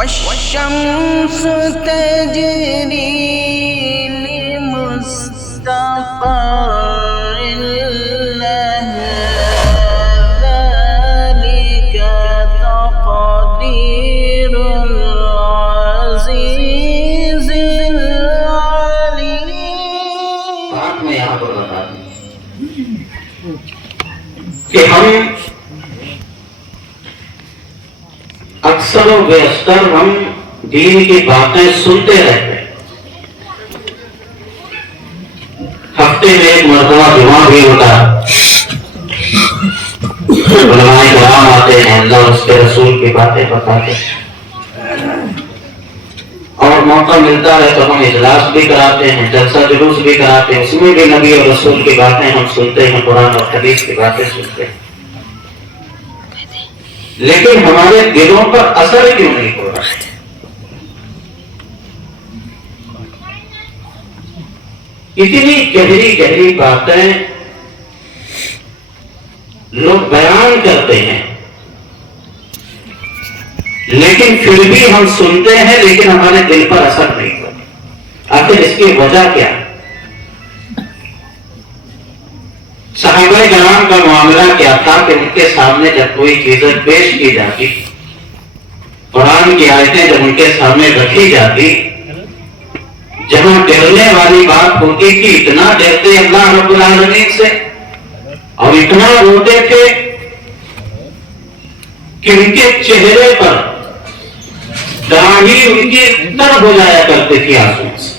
والشمس تجري لمستقر لها ذلك تقدير العزيز العليم. بات میں یہاں پر بتا دوں کہ ہم اکثر و بیشتر ہم دین کی باتیں سنتے رہتے ہیں. ہفتے میں ایک مرتبہ جمعہ بھی ہوتا ہے، علماء کرام آتے ہیں، اللہ اور اس کے رسول کی باتیں بتاتے ہیں، اور موقع ملتا ہے تو ہم اجلاس بھی کراتے ہیں، جلسہ جلوس بھی کراتے ہیں، اس میں بھی نبی اور رسول کی باتیں ہم سنتے ہیں، قرآن اور حدیث کی باتیں سنتے ہیں. لیکن ہمارے دلوں پر اثر کیوں نہیں ہو رہا؟ اتنی گہری گہری باتیں لوگ بیان کرتے ہیں، لیکن پھر بھی ہم سنتے ہیں لیکن ہمارے دل پر اثر نہیں ہوتا. آخر اس کی وجہ کیا ہے؟ صحابہ کرام کا معاملہ کیا تھا کہ ان کے سامنے جب کوئی چیز پیش کی جاتی، قرآن کی آیتیں جب ان کے سامنے رکھی جاتی، جہاں ڈرنے والی بات ہوتی تھی اتنا ڈرتے اللہ رب العالمین سے اور اتنا روتے تھے کہ ان کے چہرے پر داڑھی ان کی تر ہو جایا کرتی تھی آنسو سے.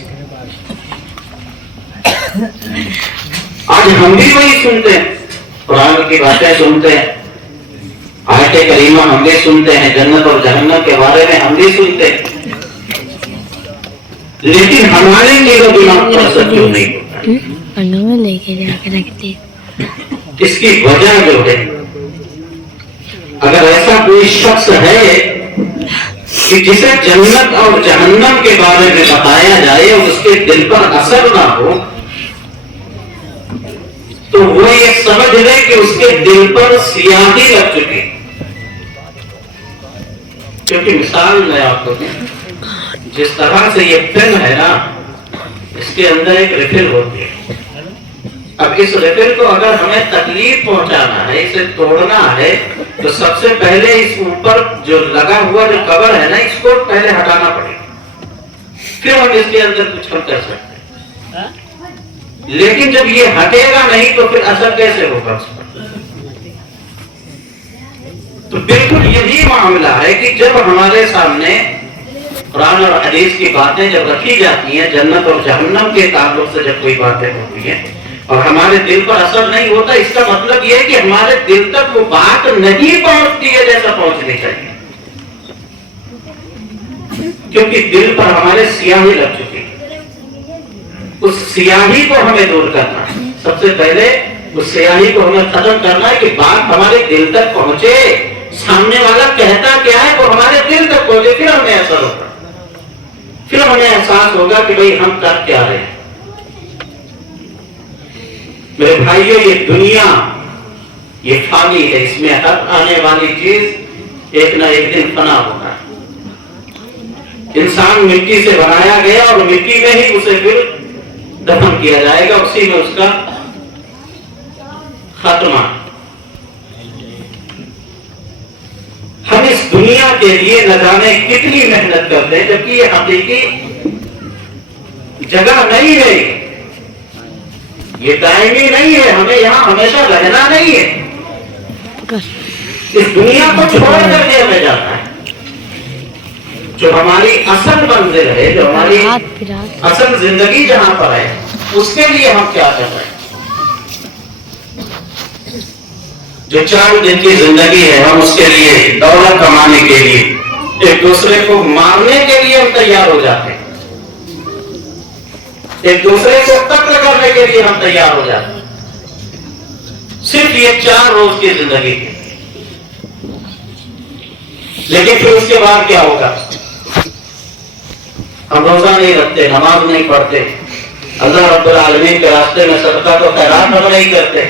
آج ہم بھی وہی سنتے ہیں، قرآن کی باتیں سنتے ہیں، آیت کریمہ ہم بھی سنتے ہیں، جنت اور جہنم کے بارے میں ہم بھی سنتے ہیں، لیکن ہمارے دل و دماغ پر اثر کیوں نہیں ہوتا؟ اس کی وجہ جو ہے، اگر ایسا کوئی شخص ہے کہ جسے جنت اور جہنم کے بارے میں بتایا جائے اور اس کے دل پر اثر نہ ہو، تو وہ یہ سمجھ لے کہ اس کے دل پر سیاہی لگ چکی. کیونکہ مثال میں آپ کو دوں، جس طرح سے یہ پین ہے نا، اس کے اندر ایک ریفل ہوتی ہے. اب اس ریفل کو اگر ہمیں تکلیف پہنچانا ہے، اسے توڑنا ہے، تو سب سے پہلے اس اوپر جو لگا ہوا جو کور ہے نا، اس کو پہلے ہٹانا پڑے گا، پھر ہم اس کے اندر کچھ ہم کر سکتے ہیں. لیکن جب یہ ہٹے گا نہیں تو پھر اثر کیسے ہوگا اس پر؟ تو بالکل یہی معاملہ ہے کہ جب ہمارے سامنے قرآن اور حدیث کی باتیں جب رکھی جاتی ہیں، جنت اور جہنم کے تعلق سے جب کوئی باتیں ہوتی ہیں اور ہمارے دل پر اثر نہیں ہوتا، اس کا مطلب یہ ہے کہ ہمارے دل تک وہ بات نہیں پہنچتی ہے جیسا پہنچنی چاہیے، کیونکہ دل پر ہمارے سیاہی لگ چکی ہے. اس سیاہی کو ہمیں دور کرنا ہے. سب سے پہلے اس سیاہی کو ہمیں ختم کرنا ہے کہ بات ہمارے دل تک پہنچے، سامنے والا کہتا کیا ہے وہ ہمارے دل تک پہنچے، پھر ہمیں اثر ہوگا، پھر ہمیں احساس ہوگا کہ بھئی ہم کر کیا رہے ہیں. میرے بھائیو، یہ دنیا یہ فانی ہے، اس میں ہر آنے والی چیز ایک نہ ایک دن فنا ہوگا. انسان مٹی سے بنایا گیا اور مٹی میں ہی اسے پھر دفن کیا جائے گا، اسی میں اس کا خاتمہ. ہم اس دنیا کے لیے نہ جانے کتنی محنت کرتے ہیں، جبکہ یہ حقیقی جگہ نہیں ہے، یہ دائمی نہیں ہے، ہمیں یہاں ہمیشہ رہنا نہیں ہے. اس دنیا کو چھوڑ کر کے ہمیں جانا ہے. جو ہماری اصل منزل ہے، جو ہماری اصل زندگی جہاں پر ہے، اس کے لیے ہم کیا کر رہے ہیں؟ جو 4 دن کی زندگی ہے، ہم اس کے لیے دولت کمانے کے لیے، ایک دوسرے کو مارنے کے لیے ہم تیار ہو جاتے ہیں، ایک دوسرے کو قتل کرنے کے لیے ہم تیار ہو جاتے ہیں، صرف یہ 4 روز کی زندگی ہے. لیکن پھر اس کے بعد کیا ہوگا؟ ہم روزہ نہیں رکھتے، نماز نہیں پڑھتے، اللہ رب العالمین کے راستے میں صدقہ کو خیرات ہم نہیں کرتے،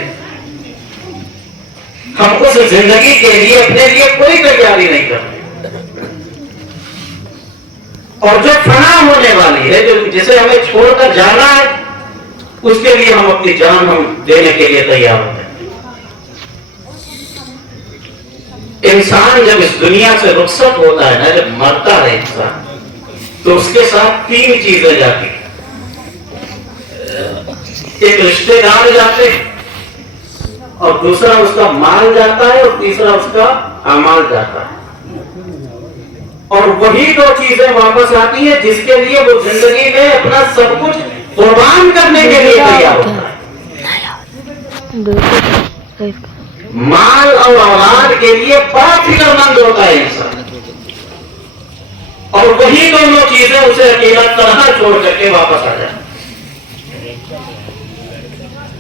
ہم اس زندگی کے لیے اپنے لیے کوئی تیاری نہیں کرتے. اور جو فنا ہونے والی ہے، جو جسے ہمیں چھوڑ کر جانا ہے، اس کے لیے ہم اپنی جان ہم دینے کے لیے تیار ہوتے ہیں۔ انسان جب اس دنیا سے رخصت ہوتا ہے نا، جب مرتا ہے انسان، تو اس کے ساتھ تین چیزیں جاتی ہیں۔ ایک رشتے دار جاتے ہیں، اور دوسرا اس کا مال جاتا ہے، اور تیسرا اس کا اعمال جاتا ہے۔ اور وہی دو چیزیں واپس آتی ہیں جس کے لیے وہ زندگی میں اپنا سب کچھ قربان کرنے کے لیے تیار ہوتا ہے۔ مال اور اولاد کے لیے بڑا فکر مند ہوتا ہے انسان، اور وہی دونوں چیزیں اسے اکیلا طرح چھوڑ کر کے واپس آ جائیں۔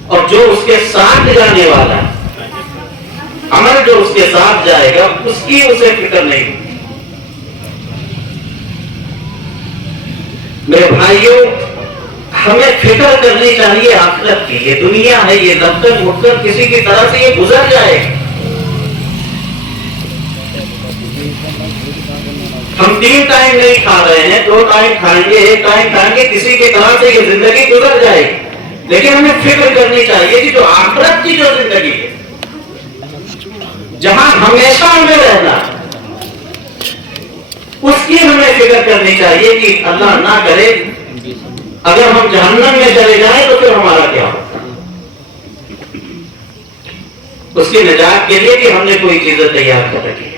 اور جو اس کے ساتھ جانے والا عمل، جو اس کے ساتھ جائے گا، اس کی اسے فکر نہیں ہوتی۔ میرے بھائیوں، ہمیں فکر کرنی چاہیے آخرت کی۔ یہ دنیا ہے، یہ دفتر مکر کسی کی طرح سے یہ گزر جائے۔ ہم 3 ٹائم نہیں کھا رہے ہیں، 2 ٹائم کھائیں گے، 1 ٹائم کھائیں گے، کسی کی طرح سے یہ زندگی گزر جائے گی۔ لیکن ہمیں فکر کرنی چاہیے کہ جو آخرت کی جو زندگی ہے، جہاں ہمیشہ ہمیں رہنا، اس کی ہمیں فکر کرنی چاہیے کہ اللہ نہ کرے اگر ہم جہنم میں چلے جائیں تو پھر ہمارا کیا ہوگا۔ اس کی نجات کے لیے کہ ہم نے کوئی چیزیں تیار کر رکھی ہے۔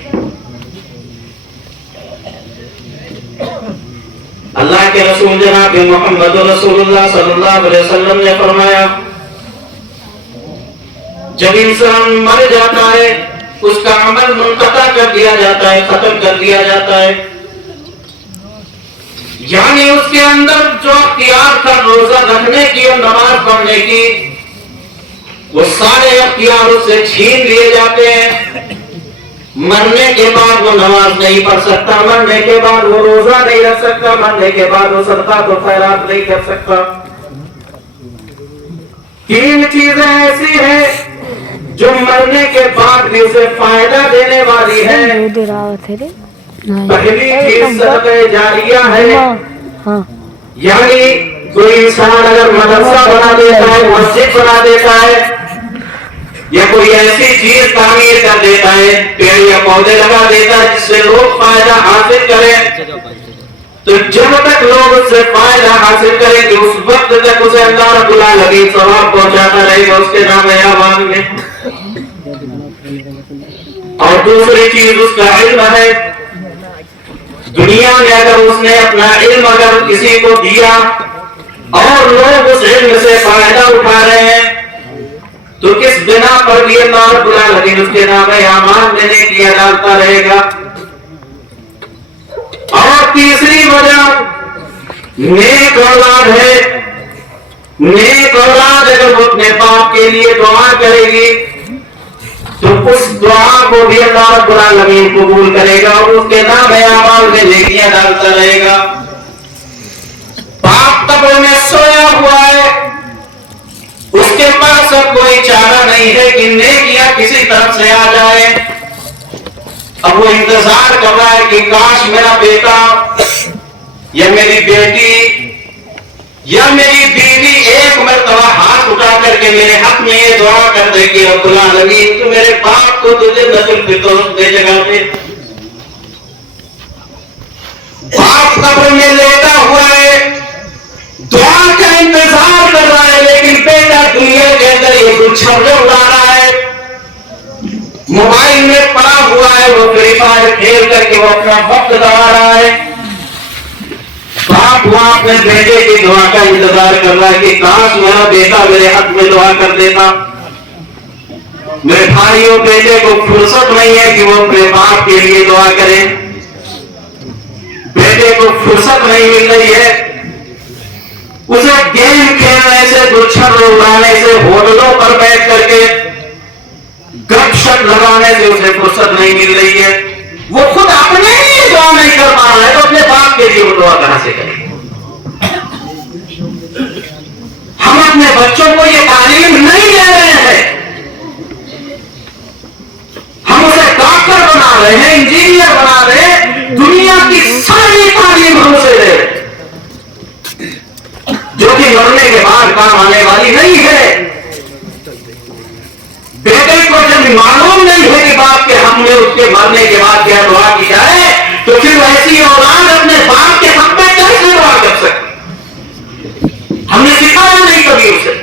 اللہ کے رسول جناب محمد رسول اللہ صلی اللہ علیہ وسلم نے فرمایا، جب انسان مر جاتا ہے اس کا عمل منقطع کر دیا جاتا ہے، ختم کر دیا جاتا ہے، یعنی اس کے اندر جو اختیار تھا روزہ رکھنے کی اور نماز پڑھنے کی، وہ سارے اختیار اس سے چھین لیے جاتے ہیں۔ مرنے کے بعد وہ نماز نہیں پڑھ سکتا، مرنے کے بعد وہ روزہ نہیں رکھ سکتا، مرنے کے بعد وہ صدقات و خیرات نہیں کر سکتا۔ 3 چیزیں ایسی ہیں جو مرنے کے بعد بھی اسے فائدہ دینے والی ہے۔ پہلی چیز صدقہ جاریہ ہے، یعنی کوئی انسان اگر مدرسہ بنا دیتا ہے، مسجد بنا دیتا ہے، یا کوئی ایسی چیز تعمیر کر دیتا ہے، پیڑ یا پودے لگا دیتا ہے جس سے لوگ فائدہ حاصل کریں، تو جب تک لوگ اس سے فائدہ حاصل کریں گے اس وقت تک اسے اللہ رب العالمین ثواب پہنچاتا رہے گا، اس کے نام ایمان میں۔ اور دوسری چیز اس کا علم ہے۔ دنیا میں اگر اس نے اپنا علم اگر کسی کو دیا اور لوگ اس علم سے فائدہ اٹھا رہے ہیں، تو کس بنا پر بھی اللہ رب العالمین اس کے نام اعمال میں نیکیاں ڈالتا رہے گا۔ اور تیسری وجہ نیک اولاد ہے۔ نیک اولاد اگر وہ اپنے باپ کے لیے دعا کرے گی تو اس دعا کو بھی اللہ رب العالمین قبول کرے گا اور اس کے نام اعمال میں نیکیاں ڈالتا رہے گا۔ باپ قبر میں سویا ہوا ہے، اس کے پاس اب کوئی چارہ نہیں ہے کہ نیکیاں کسی طرف سے آ جائے۔ اب وہ انتظار کر رہا ہے کہ کاش میرا بیٹا یا میری بیٹی یا میری بیوی ایک مرتبہ ہاتھ اٹھا کر کے میرے حق میں یہ دعا کر دے کہ رب العالمین تو میرے باپ کو تجھے نسل فردوس دے جگہ پہ۔ باپ قبر میں لیٹا ہوا ہے، دعا کا انتظار کر رہا ہے، لیکن بیٹا دنیا کے اندر یہ گلچھڑے اڑا رہا ہے، موبائل میں پڑا ہوا ہے، وہ فری فائر کھیل کر کے وہ اپنا وقت گزار رہا ہے۔ باپ وہاں اپنے بیٹے کی دعا کا انتظار کر رہا ہے کہ کاش میرا بیٹا میرے حق میں دعا کر دیتا۔ میرے بھائیوں، بیٹے کو فرصت نہیں ہے کہ وہ اپنے باپ کے لیے دعا کرے، بیٹے کو فرصت نہیں مل رہی ہے، اسے گیم کھیلنے سے، گلچھڑ اڑانے سے، ہوٹلوں پر بیٹھ کر کے گپ شپ لگانے سے اسے فرصت نہیں مل رہی ہے۔ وہ خود اپنے لیے دعا نہیں کر پا رہا ہے تو اپنے باپ کے لیے وہ دعا کہاں سے کرے؟ ہم اپنے بچوں کو یہ تعلیم نہیں دے رہے ہیں، ہم اسے ڈاکٹر بنا رہے ہیں، انجینئر بنا رہے ہیں، دنیا کی ساری تعلیم ہم اسے مرنے کے بعد کام آنے والی نہیں ہے. بیٹے کو جب معلوم نہیں ہے کہ باپ کے ہم نے اس کے مرنے کے بعد کیا دعا کی جائے تو پھر ایسی اولاد اپنے باپ کے حق میں کیسے دعا کر سکتی؟ ہم نے سکھایا نہیں کبھی اسے.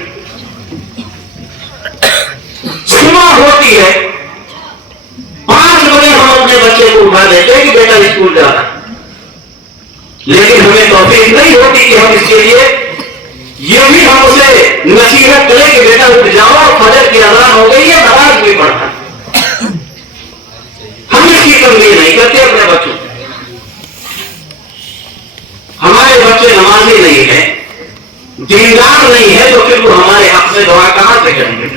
صبح ہوتی ہے 5 بجے ہم اپنے بچے کو اٹھا دیتے ہیں کہ بیٹا اسکول جانا، لیکن ہمیں توفیق نہیں ہوتی کہ ہم اس کے لیے یہ بھی ہم اسے نصیحت کریں کہ بیٹا اٹھ جاؤ، فجر کی اذان ہو گئی ہے، نماز بھی پڑھنا. ہم اس کی تنبیہ نہیں کرتے اپنے بچوں. ہمارے بچے نمازی نہیں ہیں، دیندار نہیں ہے، تو پھر وہ ہمارے حق میں دعا کہاں سے کریں گے؟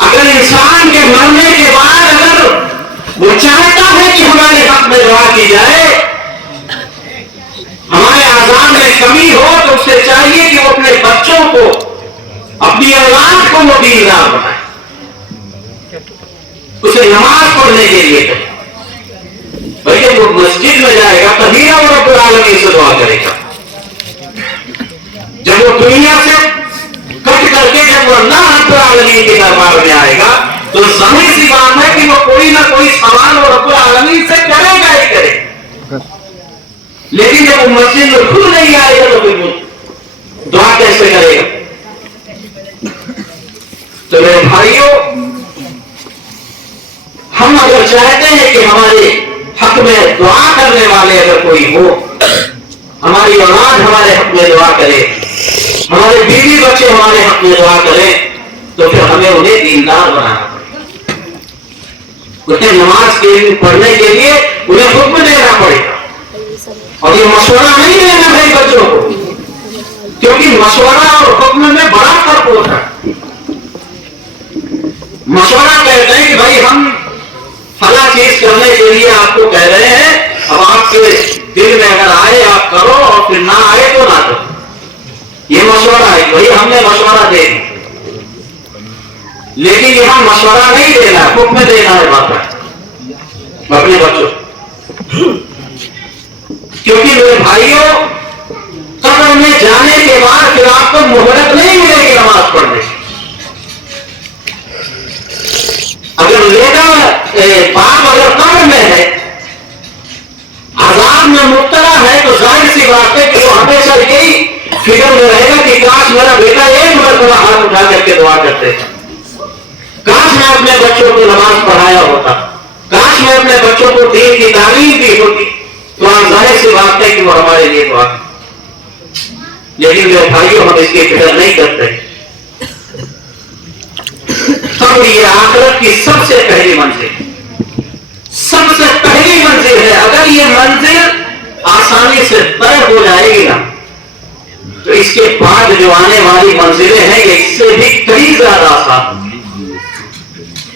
اگر انسان کے مرنے کے بعد اگر وہ چاہتا ہے کہ ہمارے حق میں دعا کی جائے، ہمارے اذان میں کمی ہو، تو اسے چاہیے کہ وہ اپنے بچوں کو، اپنی اولاد کو وہ دیندار بنائے، اسے نماز پڑھنے کے لیے کہے. بھائی جب وہ مسجد میں جائے گا تبھی نہ وہ رب العالمین سے دعا کرے گا. جب وہ دنیا سے کٹ کر کے جب وہ اللہ رب العالمین کے دربار میں آئے گا تو ظاہر سی بات ہے کہ وہ کوئی نہ کوئی سوال وہ رب العالمین سے کرے گا ہی کرے. لیکن جب وہ مسجد میں خود نہیں آئے گا تو پھر وہ دعا کیسے کرے گا؟ تو میرے بھائیوں، ہم اگر چاہتے ہیں کہ ہمارے حق میں دعا کرنے والے اگر کوئی ہو، ہماری اولاد ہمارے حق میں دعا کرے، ہمارے بیوی بچے ہمارے حق میں دعا کریں، تو پھر ہمیں انہیں دیندار بنانا پڑے گا. انہیں نماز کے پڑھنے کے لیے انہیں حکم دینا پڑے گا. اور یہ مشورہ نہیں دینا بھائی بچوں کو، کیونکہ مشورہ اور حکم میں بڑا فرق ہوتا ہے. مشورہ کہتے ہیں کہ بھائی ہم فلاں چیز کرنے کے لیے آپ کو کہہ رہے ہیں، اب آپ کے دل میں اگر آئے آپ کرو اور پھر نہ آئے تو نہ کرو. یہ مشورہ ہے، بھائی ہم نے مشورہ دے دیا. لیکن یہاں مشورہ نہیں دینا، حکم دینا ہے بات ہے اپنے بچوں. کیونکہ میرے بھائیوں، قبر میں جانے کے بعد پھر آپ کو مہلت نہیں ملے گی نماز پڑھنے سے. اگر باپ اگر قبر میں ہے، عذاب میں مبتلا ہے، تو ظاہر سی بات ہے کہ وہ ہمیشہ یہی فکر میں رہے گا کہ کاش میرا بیٹا ایک مرتبہ ہاتھ اٹھا کر کے دعا کرتے، کاش میں اپنے بچوں کو نماز پڑھایا ہوتا، کاش میں اپنے بچوں کو دین کی تعلیم دی ہوتی. تو ظاہر سی بات ہے کہ وہ ہمارے لیے دعا کرتے. لیکن میرے بھائیوں، ہم اس کی فکر نہیں کرتے. تب یہ آخرت کی سب سے پہلی منزل، سب سے پہلی منزل ہے. اگر یہ منزل آسانی سے طے ہو جائے گی نا، تو اس کے بعد جو آنے والی منزلیں ہیں یہ اس سے بھی کئی زیادہ آسان،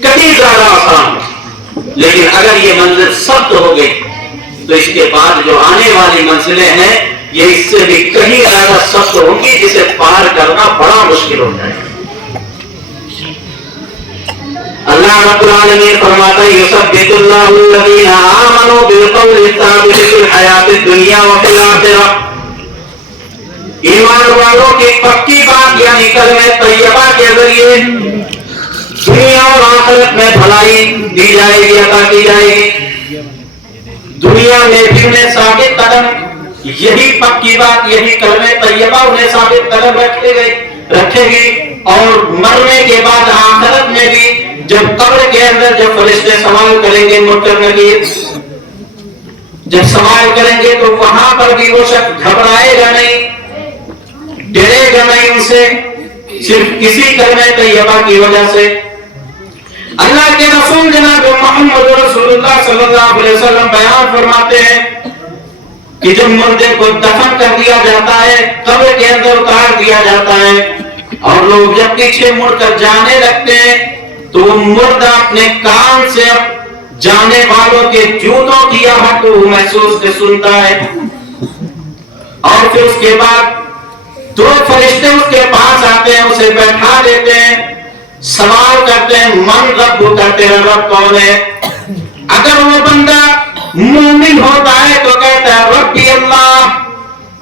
کئی زیادہ آسان. لیکن اگر یہ منزل سخت ہو گئی تو اس کے بعد جو آنے والی منزلیں ہیں یہ اس سے بھی کہیں زیادہ سخت ہوں گی، جسے پار کرنا بڑا مشکل ہو جائے گا. اللہ رب العالمین فرماتا ہے یثبت اللہ الذین آمنوا بالقول الثابت فی الحیات الدنیا وفی الآخرہ. ایمان والوں کی پکی بات یعنی کلمہ طیبہ کے ذریعے دنیا اور آخرت میں بھلائی دی جائے گی، عطا کی جائے گی. دنیا میں بھی انہیں ثابت قدم، یہی پکی بات، یہی کلمہ طیبہ انہیں ثابت قدم رکھے گی. اور مرنے کے بعد آخرت میں بھی جب قبر کے اندر جب فرشتے سوال کریں گے منکر نکیر، جب سوال کریں گے تو وہاں پر بھی وہ شخص گھبرائے گا نہیں، ڈرے گا نہیں ان سے، صرف اسی کلمہ طیبہ کی وجہ سے. اللہ کے رسول جناب محمد رسول اللہ صلی اللہ علیہ وسلم بیان فرماتے ہیں کہ جب مردے کو دفن کر دیا جاتا ہے، قبر کے اندر اتار دیا جاتا ہے، اور لوگ جب پیچھے مڑ کر جانے لگتے ہیں تو وہ مردہ اپنے کان سے جانے والوں کے جوتوں کی آہٹ کو محسوس سے سنتا ہے. اور پھر اس کے بعد 2 فرشتے اس کے پاس آتے ہیں، اسے بیٹھا دیتے ہیں، سوال کرتے ہیں من رب، کرتے ہیں رب کون ہے. اگر وہ بندہ مومن ہوتا ہے تو کہتا ہے ربی اللہ،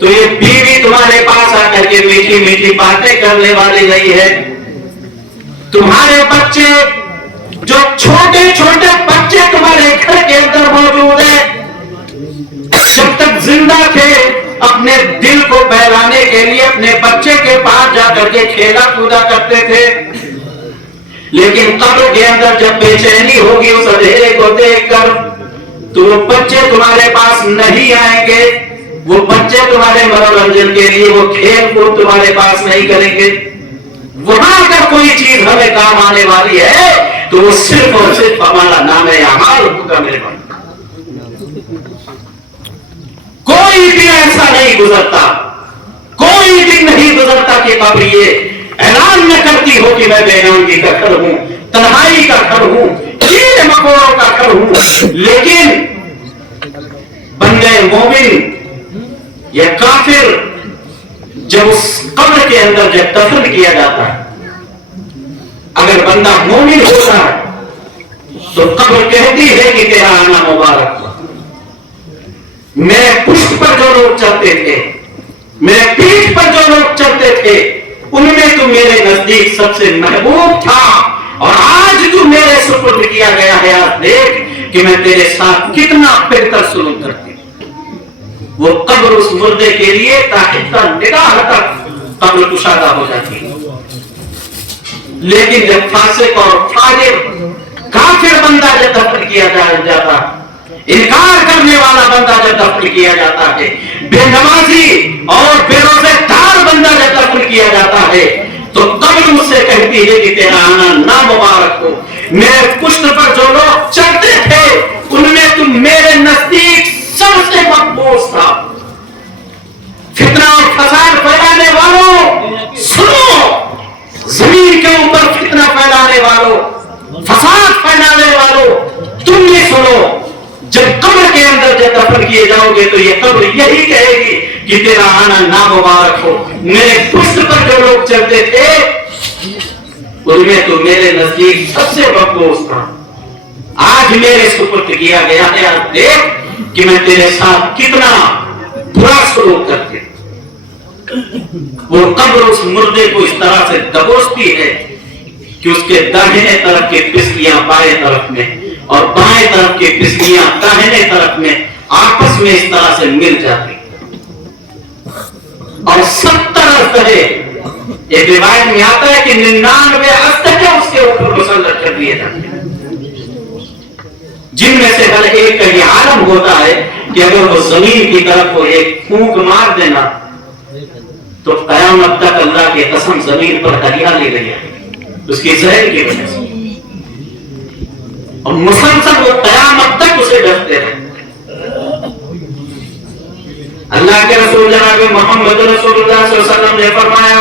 تو یہ بیوی تمہارے پاس آ کر کے میٹھی میٹھی باتیں کرنے والی نہیں ہے. تمہارے بچے جو چھوٹے چھوٹے بچے تمہارے گھر کے اندر موجود ہیں, جب تک زندہ تھے اپنے دل کو بہلانے کے لیے اپنے بچے کے پاس جا کر کے کھیلا کودا کرتے تھے, لیکن قبر کے اندر جب بے چینی ہوگی اس اندھیرے کو دیکھ کر تو وہ بچے تمہارے پاس نہیں آئیں گے, وہ بچے تمہارے منورنجن کے لیے وہ کھیل کود تمہارے پاس نہیں کریں گے. وہاں اگر کوئی چیز ہمیں کام آنے والی ہے تو وہ صرف اور صرف ہمارا نام ہے اعمال کا میرے پاس. کوئی دن ایسا نہیں گزرتا, کوئی دن نہیں گزرتا کہ قبر یہ اعلان نہ کرتی ہو کہ میں بےگانگی کا گھر ہوں, تنہائی کا گھر ہوں, کیڑے مکوڑوں کا گھر ہوں. لیکن بندے مومن یا کافر جب اس قبر کے اندر جب دفن کیا جاتا ہے, اگر بندہ مومن ہوتا ہے تو قبر کہتی ہے کہ تیرا آنا مبارک ہو. میرے پشت پر جو لوگ چلتے تھے, میرے پیٹھ پر جو لوگ چلتے تھے, ان میں تو میرے نزدیک سب سے محبوب تھا, اور آج تو میرے سپرد کیا گیا ہے, آج دیکھ کہ میں تیرے ساتھ کتنا بہتر سلوک کرتی. وہ قبر اس مردے کے لیے تاحتہ نگاہ تک قبر کشادہ ہو جاتی ہے. لیکن جب فاسق اور فاجر کافر بندہ جب دفن کیا جاتا, انکار کرنے والا بندہ جب دفن کیا جاتا ہے, بے نمازی اور بے روزے دار بندہ جب دفن کیا جاتا ہے, تو قبر مجھ سے کہتی ہے کہ تیرا آنا نامبارک ہو. میرے پشت پر جو لوگ چلتے تھے ان میں تم میرے نزدیک سب سے مقبوض تھا. فتنہ اور فساد پھیلانے والوں سنو, زمین کے اوپر فتنہ پھیلانے والوں, فساد پھیلانے والوں تم بھی سنو. جب قبر کے اندر جب دفن کیے جاؤ گے تو یہ قبر یہی کہے گی کہ تیرا آنا نامبارک ہو. میرے پشت پر جو لوگ چلتے تھے ان میں تو میرے نزدیک سب سے مقبوض تھا, آج میرے سپرد کیا گیا ہے, آج دیکھ کہ میں تیرے ساتھ کتنا برا سلوک کرتے. وہ قبر اس مردے کو اس طرح سے دبوچتی ہے کہ اس کے داہنے طرف کی پسلیاں بائیں طرف میں اور بائیں طرف کی پسلیاں داہنے طرف میں آپس میں اس طرح سے مل جاتی, اور 70 رہے. ایک روایت میں آتا ہے کہ 99 استکے اس کے اوپر مسلط کر دیے جاتے ہیں, جن میں سے ہر ایک کا یہ عالم ہوتا ہے کہ اگر وہ زمین کی طرف کو ایک پھونک مار دینا تو قیامت تک اللہ کی قسم زمین پر ہریالی رہی ہے اس کی زہر کی وجہ سے, اور مسلسل وہ قیامت تک اسے ڈرتے رہے. اللہ کے رسول جناب محمد رسول اللہ صلی اللہ علیہ وسلم نے فرمایا,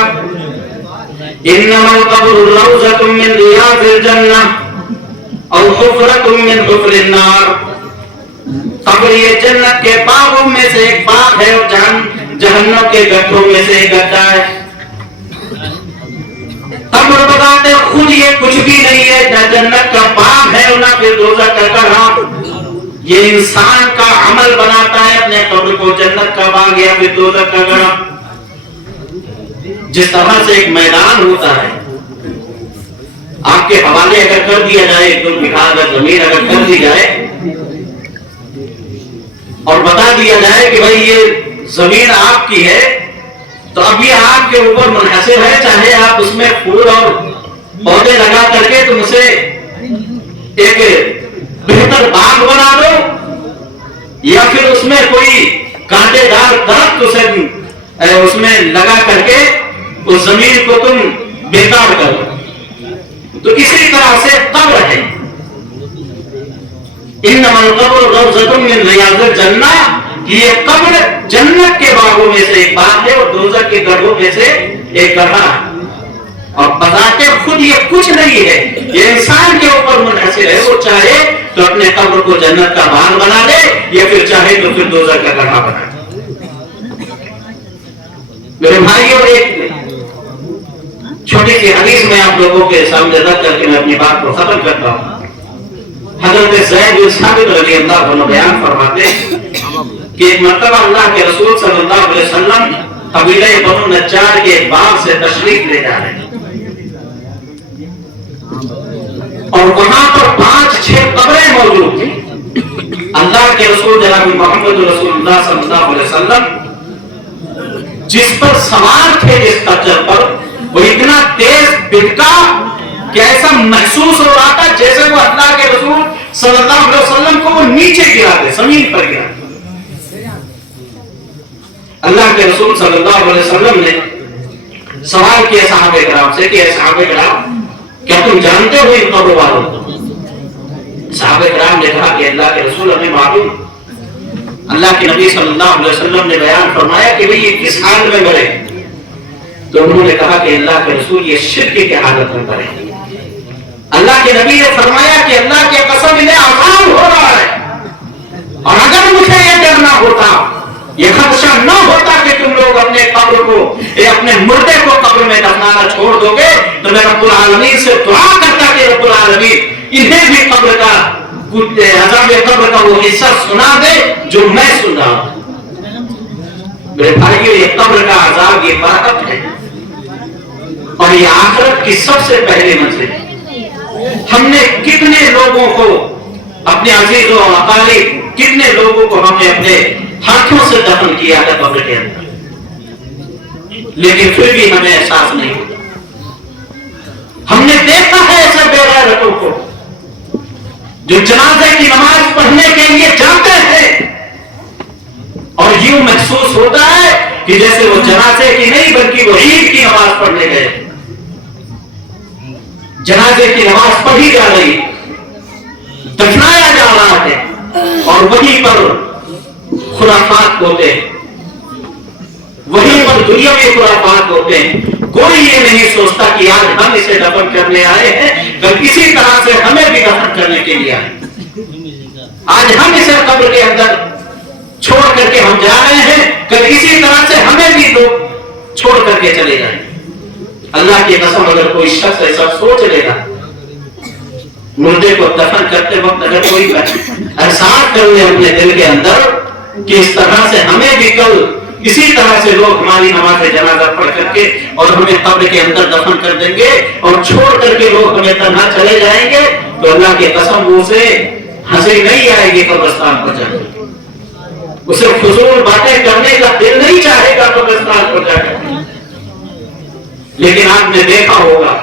انما القبر روضۃ من ریاض الجنہ او حفرۃ من حفر النار. قبر یہ جنت کے باغوں میں سے ایک باغ ہے اور جہنم کے گڈھوں میں سے ایک گڈھا ہے. قبر بتاتے خود یہ کچھ بھی نہیں ہے, نہ جنت کا باغ ہے اور نہ پھر دوزخ کا گڑھا. یہ انسان کا عمل بناتا ہے اپنے قبر کو جنت کا باغ یا پھر دوزخ کا گڑھا. جس طرح سے ایک میدان ہوتا ہے, آپ کے حوالے اگر کر دیا جائے, 2 بیگھہ اگر زمین اگر کر دی جائے اور بتا دیا جائے کہ بھائی یہ زمین آپ کی ہے, تو اب یہ آپ کے اوپر منحصر ہے, چاہے آپ اس میں پھول اور پودے لگا کر کے تم اسے ایک بہتر باغ بنا دو, یا پھر اس میں کوئی کانٹے دار درخت اسے اس میں لگا کر کے اس زمین کو تم بیکار کرو. تو اسی طرح سے قبر ہے, انما القبر روضۃ من ریاض الجنہ, یہ قبر جنت کے باغوں میں سے ایک باغ ہے اور دوزخ کے گڑھوں میں سے ایک گڑھا ہے. اور بذات خود یہ کچھ نہیں ہے, یہ انسان کے اوپر منحصر ہے, وہ چاہے تو اپنے قبر کو جنت کا باغ بنا دے یا پھر چاہے تو پھر دوزخ کا گڑھا بنا دے. میرے بھائیوں, ایک چھوٹی سی حدیث میں آپ لوگوں کے سامنے رکھ کر کے میں اپنی بات کو ختم کرتا ہوں. حضرت زید بن ثابت رضی اللہ عنہ بیان فرماتے ہیں کہ ایک مرتبہ اللہ کے رسول صلی اللہ علیہ وسلم قبیلہ بنو نجار کے باغ سے تشریف لے جا رہے ہیں اور وہاں پر 5-6 قبریں موجود تھیں. اللہ کے رسول جناب محمد رسول اللہ صلی اللہ علیہ وسلم جس پر سوار تھے جس خچر پر وہ اتنا تیز بھٹکا کہ ایسا محسوس ہو رہا تھا جیسے وہ اللہ کے رسول صلی اللہ علیہ وسلم کو وہ نیچے گراتے زمین پر گراتے. اللہ کے رسول صلی اللہ علیہ وسلم نے سوال کیا صحابہ کرام سے کہ اے صحابہ کرام کیا تم جانتے ہو ان قبر والوں کو؟ صحابہ کرام نے کہا کہ اللہ کے رسول ہمیں معلوم. اللہ کے نبی صلی اللہ علیہ وسلم نے بیان فرمایا کہ بھئی یہ کس حال میں مرے؟ تو انہوں نے کہا کہ اللہ کے رسول یہ شرک کی حالت میں مرے. اللہ کے نبی نے فرمایا کہ اللہ کی قسم انہیں عذاب ہو رہا ہے اور اگر مجھے یہ ڈرنا ہوتا یہ خدشہ نہ ہوتا کہ تم لوگ اپنے قبر کو اپنے مردے کو قبر میں دفنانا چھوڑ دو گے تو میں رب العالمین سے دعا کرتا کہ رب العالمین انہیں بھی قبر کا عذاب قبر کا وہ حصہ سنا دے جو میں سن رہا ہوں. میرے بھائیو یہ قبر کا عذاب یہ برکت ہے اور یہ آخرت کی سب سے پہلی منزل ہے. ہم نے کتنے لوگوں کو اپنے عزیزوں اور اقارب کتنے لوگوں کو ہم نے اپنے ہاتھوں سے دفن کیا ہے قبر کے اندر لیکن پھر بھی ہمیں احساس نہیں ہوتا. ہم نے دیکھا ہے ایسے بے غیرتوں کو جو جنازے کی نماز پڑھنے کے لیے جاتے ہیں اور یوں محسوس ہوتا ہے کہ جیسے وہ جنازے کی نہیں بلکہ وہ عید کی نماز پڑھنے گئے. جنازے کی نماز پڑھی جا رہی دفنایا جا رہا ہے اور وہیں پر خرافات ہوتے ہیں وہیں پر دنیا میں خرافات ہوتے ہیں. کوئی یہ نہیں سوچتا کہ آج ہم اسے دفن کرنے آئے ہیں کل کسی طرح سے ہمیں بھی دفن کرنے کے لیے آئے. آج ہم اسے قبر کے اندر چھوڑ کر کے ہم جا رہے ہیں کل کسی طرح سے ہمیں بھی لوگ چھوڑ کر کے چلے جائیں. اللہ کی قسم اگر کوئی شخص ایسا سوچ لے گا مردے کو دفن کرتے وقت اگر کوئی احساس کر لے اپنے دل کے اندر کہ اس طرح سے ہمیں بھی کل اسی طرح سے لوگ ہماری نماز جنازہ پڑھ کر کے اور ہمیں قبر کے اندر دفن کر دیں گے اور چھوڑ کر کے لوگ ہمیں تنہا چلے جائیں گے تو اللہ کی قسم اسے ہنسی نہیں آئے گی قبرستان پر جا کر. اسے فضول باتیں کرنے کا دل نہیں چاہے گا قبرستان پر جا کر. لیکن آپ نے دیکھا ہوگا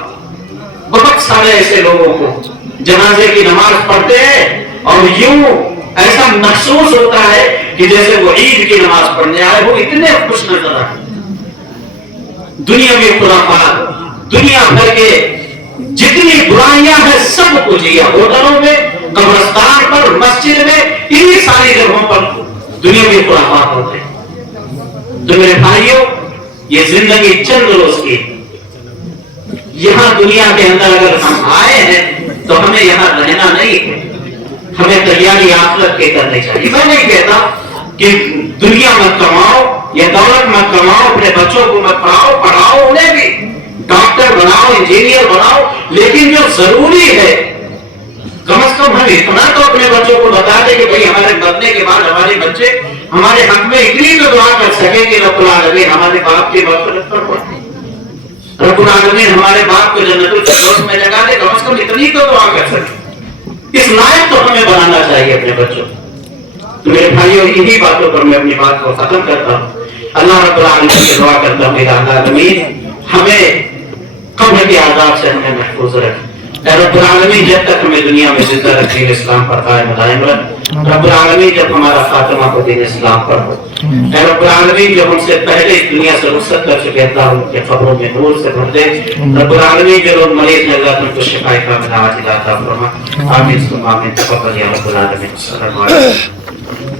بہت سارے ایسے لوگوں کو جنازے کی نماز پڑھتے ہیں اور یوں ایسا محسوس ہوتا ہے کہ جیسے وہ عید کی نماز پڑھنے آئے وہ اتنے خوش نظر آئے. دنیا میں خرافات دنیا بھر کے جتنی برائیاں ہیں سب کچھ یہ ہوٹلوں میں قبرستان پر مسجد میں انہی ساری جگہوں پر دنیا میں خرافات ہوتے ہیں. تو میرے بھائیوں یہ زندگی چند روز کی یہاں دنیا کے اندر اگر ہم آئے ہیں تو ہمیں یہاں رہنا نہیں ہے. ہمیں تیاری آخرت کے کرنی چاہیے. میں نہیں کہتا کہ دنیا مت کماؤ یا دولت مت کماؤ اپنے بچوں کو مت پڑھاؤ انہیں بھی ڈاکٹر بناؤ انجینئر بناؤ لیکن جو ضروری ہے کم از کم ہم اتنا تو اپنے بچوں کو بتا دیں کہ بھئی ہمارے مرنے کے بعد ہمارے بچے ہمارے حق میں اتنی تو دعا کر سکیں کہ رب العالمین ہمارے باپ کی مغفرت فرمائے. رب العالمین ہمارے باپ کو جنت الفردوس میں جگہ دے کم از کم اتنی تو دعا کر سکیں. اس لائق تو ہمیں بنانا چاہیے اپنے بچوں. تو میرے بھائیوں انہی باتوں پر میں اپنی بات کو ختم کرتا ہوں. اللہ رب العالمین سے دعا کرتا ہوں میرا العالمین ہمیں قبر کے عذاب سے ہمیں محفوظ رکھے. اے رب العالمین جب تک ہمیں دنیا میں زندہ رکھیں اسلام پر قائم دائم رکھ. رب العالمین جب ہمارا خاتمہ کو دین اسلام پر ہو. اے رب العالمین جو ہم سے پہلے اس دنیا سے رخصت کر چکے اللہ ان کے قبروں میں نور سے بھر دے. رب العالمین جو لوگ مریض ہیں اللہ ان کو شفا کاملہ عاجلہ عطا فرما. آمین ثم آمین. تقبل یا رب العالمین. السلام علیکم.